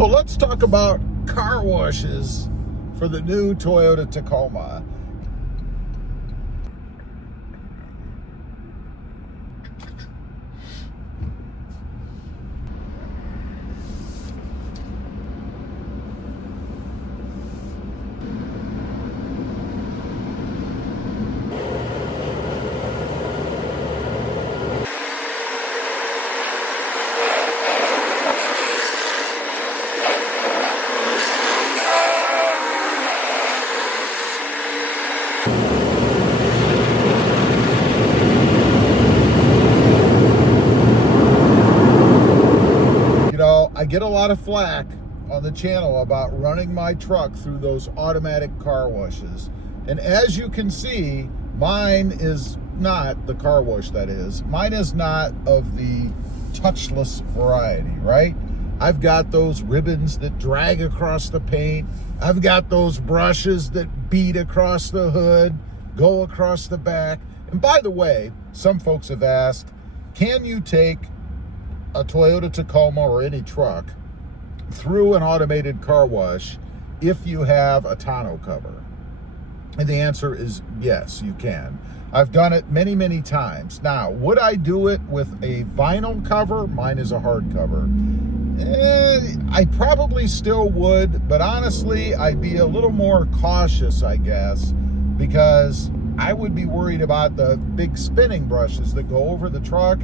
So let's talk about car washes for the new Toyota Tacoma. I get a lot of flack on the channel about running my truck through those automatic car washes. And as you can see, mine is not the car wash, that is. Mine is not of the touchless variety, right? I've got those ribbons that drag across the paint. I've got those brushes that beat across the hood, go across the back. And by the way, some folks have asked, can you take a Toyota Tacoma or any truck through an automated car wash if you have a tonneau cover? And the answer is yes, you can. I've done it many, many times. Now, would I do it with a vinyl cover? Mine is a hard cover. I probably still would, but honestly, I'd be a little more cautious, I guess, because I would be worried about the big spinning brushes that go over the truck,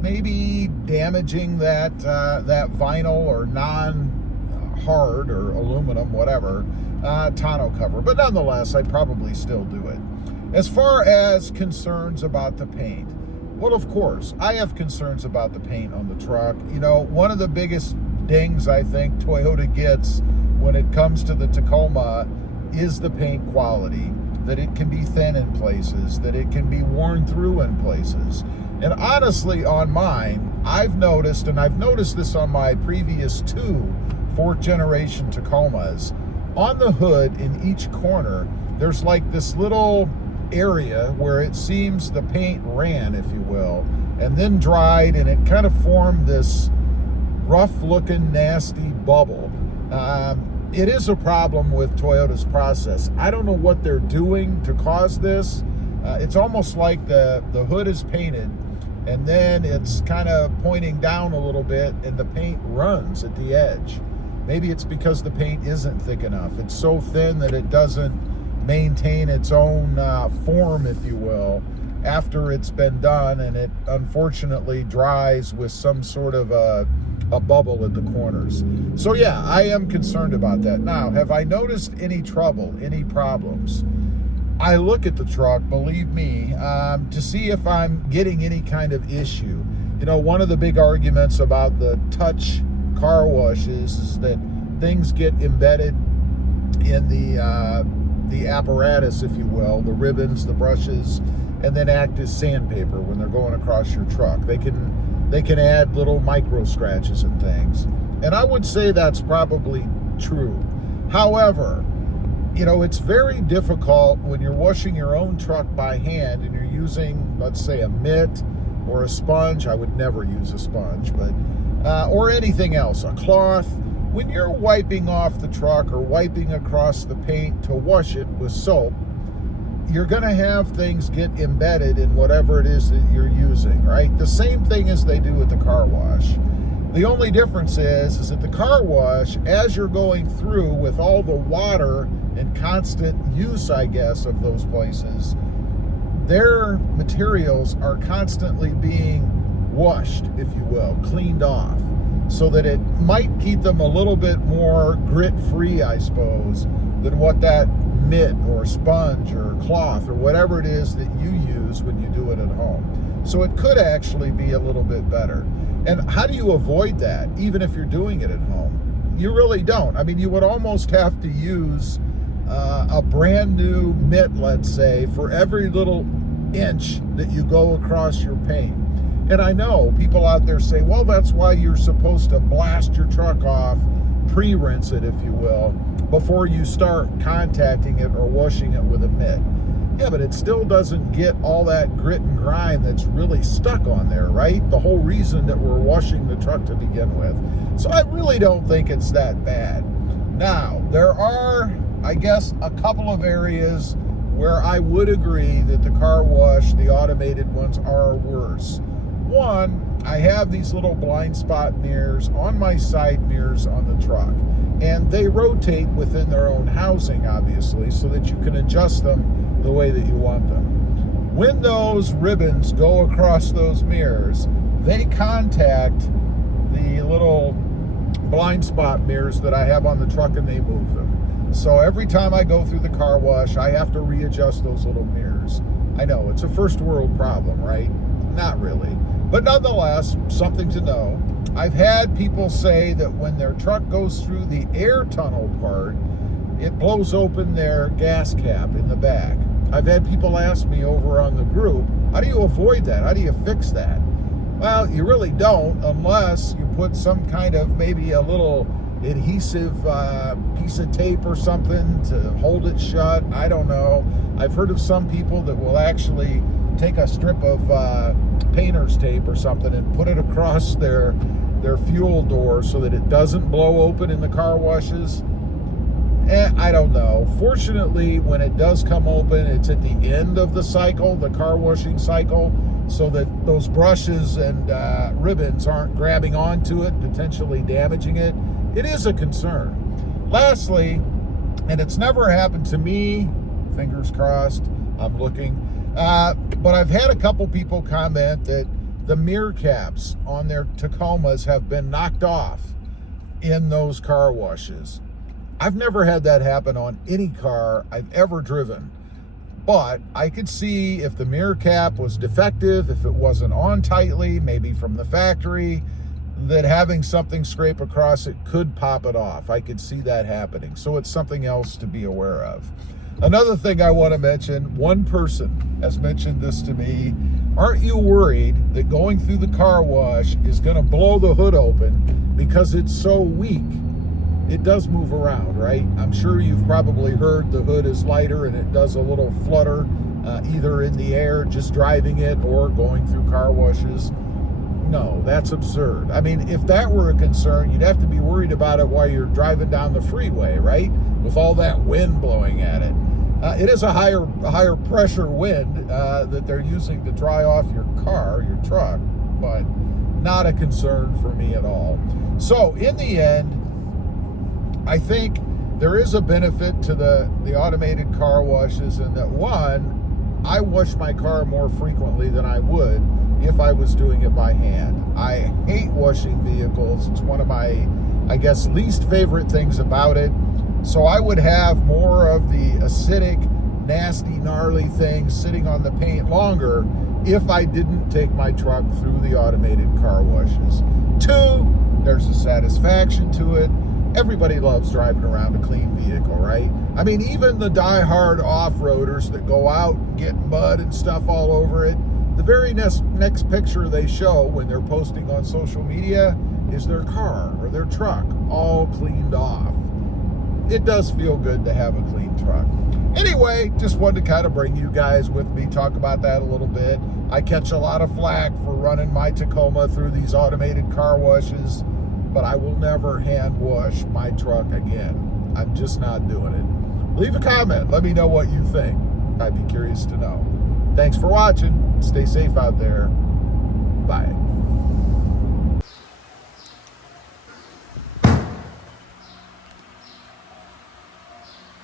maybe damaging that vinyl or non-hard or aluminum, whatever, tonneau cover. But nonetheless, I'd probably still do it. As far as concerns about the paint, well, of course, I have concerns about the paint on the truck. You know, one of the biggest dings I think Toyota gets when it comes to the Tacoma is the paint quality, that it can be thin in places, that it can be worn through in places. And honestly, on mine, I've noticed, and I've noticed this on my previous two fourth generation Tacomas, on the hood in each corner, there's like this little area where it seems the paint ran, if you will, and then dried, and it kind of formed this rough looking, nasty bubble. It is a problem with Toyota's process. I don't know what they're doing to cause this. It's almost like the hood is painted and then it's kind of pointing down a little bit and the paint runs at the edge. Maybe it's because the paint isn't thick enough. It's so thin that it doesn't maintain its own form, if you will, after it's been done, and it unfortunately dries with some sort of a bubble at the corners. So yeah, I am concerned about that. Now, have I noticed any trouble, any problems? I look at the truck, believe me, to see if I'm getting any kind of issue. You know, one of the big arguments about the touch car washes is that things get embedded in the apparatus, if you will, the ribbons, the brushes, and then act as sandpaper when they're going across your truck. They can add little micro scratches and things. And I would say that's probably true. However, you know, it's very difficult when you're washing your own truck by hand and you're using, let's say, a mitt or a sponge. I would never use a sponge, but or anything else, a cloth. When you're wiping off the truck or wiping across the paint to wash it with soap, you're going to have things get embedded in whatever it is that you're using, right? The same thing as they do at the car wash. The only difference is that the car wash, as you're going through with all the water and constant use, I guess, of those places, their materials are constantly being washed, if you will, cleaned off, so that it might keep them a little bit more grit-free, I suppose, than what that mitt or sponge or cloth or whatever it is that you use when you do it at home. So it could actually be a little bit better. And how do you avoid that, even if you're doing it at home? You really don't. I mean, you would almost have to use a brand new mitt, let's say, for every little inch that you go across your paint. And I know people out there say, well, that's why you're supposed to blast your truck off, pre-rinse it, if you will, before you start contacting it or washing it with a mitt. Yeah, but it still doesn't get all that grit and grime that's really stuck on there, right? The whole reason that we're washing the truck to begin with. So I really don't think it's that bad. Now, there are, I guess, a couple of areas where I would agree that the car wash, the automated ones, are worse. One, I have these little blind spot mirrors on my side mirrors on the truck, and they rotate within their own housing, obviously, so that you can adjust them the way that you want them. When those ribbons go across those mirrors, they contact the little blind spot mirrors that I have on the truck, and they move them. So every time I go through the car wash, I have to readjust those little mirrors. I know, it's a first world problem, right? Not really. But nonetheless, something to know. I've had people say that when their truck goes through the air tunnel part, it blows open their gas cap in the back. I've had people ask me over on the group, how do you avoid that? How do you fix that? Well, you really don't unless you put some kind of maybe a little adhesive piece of tape or something to hold it shut. I don't know. I've heard of some people that will actually take a strip of painter's tape or something and put it across their fuel door so that it doesn't blow open in the car washes. I don't know. Fortunately, when it does come open, it's at the end of the cycle, the car washing cycle, so that those brushes and ribbons aren't grabbing onto it, potentially damaging it. It is a concern. Lastly, and it's never happened to me, fingers crossed, I'm looking, but I've had a couple people comment that the mirror caps on their Tacomas have been knocked off in those car washes. I've never had that happen on any car I've ever driven, but I could see if the mirror cap was defective, if it wasn't on tightly, maybe from the factory, that having something scrape across it could pop it off. I could see that happening. So it's something else to be aware of. Another thing I want to mention, one person has mentioned this to me. Aren't you worried that going through the car wash is going to blow the hood open because it's so weak? It does move around, right? I'm sure you've probably heard the hood is lighter and it does a little flutter, either in the air, just driving it, or going through car washes. No, that's absurd. I mean, if that were a concern, you'd have to be worried about it while you're driving down the freeway, right? With all that wind blowing at it. It is a higher pressure wind that they're using to dry off your car, your truck, but not a concern for me at all. So in the end, I think there is a benefit to the automated car washes, in that, one, I wash my car more frequently than I would if I was doing it by hand. I hate washing vehicles. It's one of my, I guess, least favorite things about it. So I would have more of the acidic, nasty, gnarly things sitting on the paint longer if I didn't take my truck through the automated car washes. Two, there's a satisfaction to it. Everybody loves driving around a clean vehicle, right? I mean, even the die-hard off-roaders that go out and get mud and stuff all over it, the very next picture they show when they're posting on social media is their car or their truck all cleaned off. It does feel good to have a clean truck. Anyway, just wanted to kind of bring you guys with me, talk about that a little bit. I catch a lot of flack for running my Tacoma through these automated car washes, but I will never hand wash my truck again. I'm just not doing it. Leave a comment. Let me know what you think. I'd be curious to know. Thanks for watching. Stay safe out there. Bye.